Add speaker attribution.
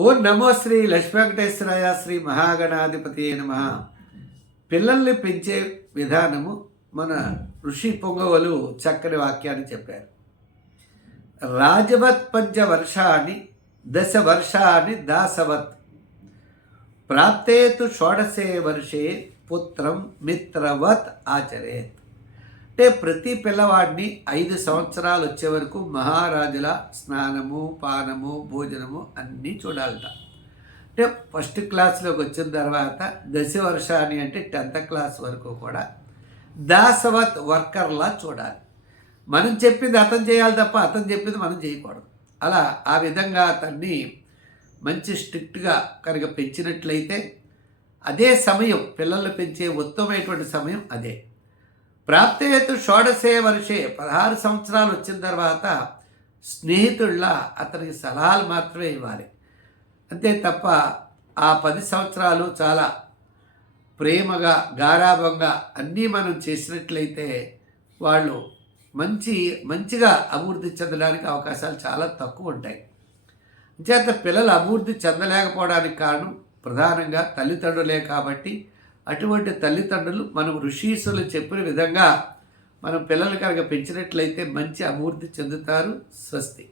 Speaker 1: ఓ నమో శ్రీ లక్ష్మీవెంకటేశ్వరాయ శ్రీ మహాగణాధిపతి నమ. పిల్లల్ని పెంచే విధానము మన ఋషి పొంగవలు చక్కని వాక్యాన్ని చెప్పారు. రాజవత్ పంచ వర్షాన్ని దశ వర్షాన్ని దాసవత్. ప్రాప్తేతు షోడశే వర్షే పుత్రం మిత్రవత్ ఆచరేత్. అంటే ప్రతి పిల్లవాడిని ఐదు సంవత్సరాలు వచ్చే వరకు మహారాజుల స్నానము పానము భోజనము అన్నీ చూడాలట. అంటే ఫస్ట్ క్లాస్లోకి వచ్చిన తర్వాత దశ వర్షాన్ని అంటే టెన్త్ క్లాస్ వరకు కూడా దాసవత్ వర్కర్లా చూడాలి. మనం చెప్పింది అతను చేయాలి తప్ప అతను చెప్పింది మనం చేయకూడదు. అలా ఆ విధంగా అతన్ని మంచి స్ట్రిక్ట్గా కనుక పెంచినట్లయితే అదే సమయం పిల్లల్ని పెంచే ఉత్తమమైనటువంటి సమయం అదే. ప్రాప్తేతు షోడసే వర్షే పదహారు సంవత్సరాలు వచ్చిన తర్వాత స్నేహితుళ్ళ అతనికి సలహాలు మాత్రమే ఇవ్వాలి. అంతే తప్ప ఆ పది సంవత్సరాలు చాలా ప్రేమగా గారాభంగా అన్నీ మనం చేసినట్లయితే వాళ్ళు మంచి మంచిగా అభివృద్ధి చెందడానికి అవకాశాలు చాలా తక్కువ ఉంటాయి. చేత పిల్లలు అభివృద్ధి చెందలేకపోవడానికి కారణం ప్రధానంగా తల్లిదండ్రులే కాబట్టి అటువంటి తల్లిదండ్రులు మనం ఋషీసులు చెప్పిన విధంగా మనం పిల్లలు కనుక పెంచినట్లయితే మంచి అభివృద్ధి చెందుతారు స్వస్తి.